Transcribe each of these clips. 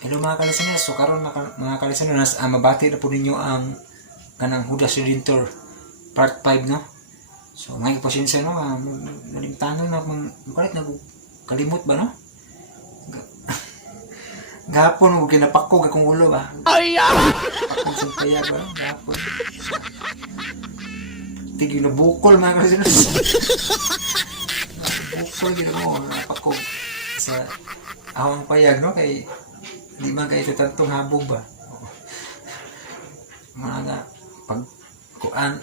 Hello mga kalisteners, so karon mga kalisteners, mabati na po ninyo ang kanang Judas Redentor part 5 no. So may pasensya no, nalimtanon na kalit na kalimot ba no? Gapon mo ginapakog akong ulo ba. Ay Pakog sa payag ba, gapon. Tigil na bukol mga kalisteners. Bukol gid mo napakog sa awang payag no kay di man kayo tantong habog ba? Mga pag kuan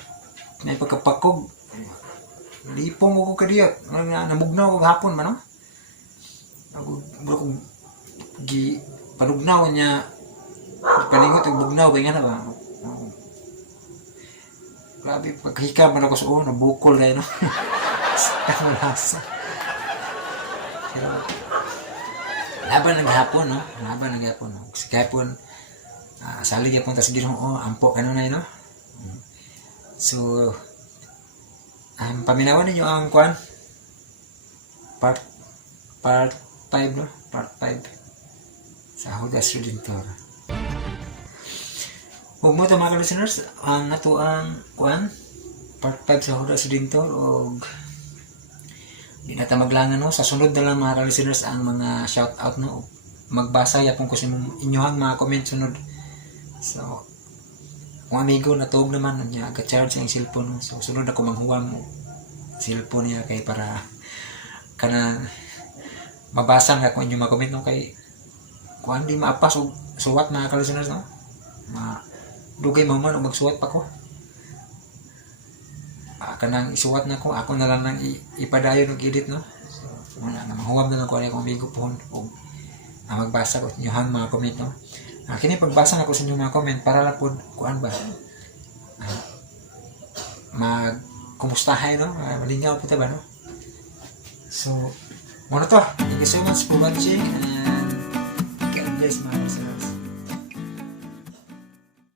may pagkapakog lipong ko kadiyot nga namugnaw og hapon man no? Ako gi padugnaw niya paningot og bugnaw kay nga na ba? Grabe pagkahika man ako sa nabukol kay no. Sa lasa. Laban ng hapon, no? Laban ng hapon, no? Kasi hapon, salig hapon, tas ginoo, ampo, kanunay, no? So, paminawan ninyo ang kwan, part 5, no? Part 5 sa Judas Redentor. Huwag mo ito mga listeners, ang nato ang kwan, part 5 sa Judas Redentor, o di na ta maglangan no sa sunod na lang mga listeners ang mga shout out no magbasa yapon ko sa inyohang mga comment sunod. So kung amigo natuog naman niya ga-charge ang cellphone no? So sunod ako manghuwam mo cellphone niya kay para kana mabasa nga kung inyo mga comment no kay kung hindi maapas og suwat mga listeners no dugay mo man og magsuwat pa ko. Kanang isuwat na ko ako na lang nang ipadayon og edit no. So wala na mahuwam na lang ko ani akong amigo pohon og magbasa ko inyo hang mga comment no. Kini pagbasa na ko sa inyo mga comment para lang pod kuan ba mag kumustahay no, malingaw po ta ba no. So mo na to, thank you so much for watching and God bless mga listeners.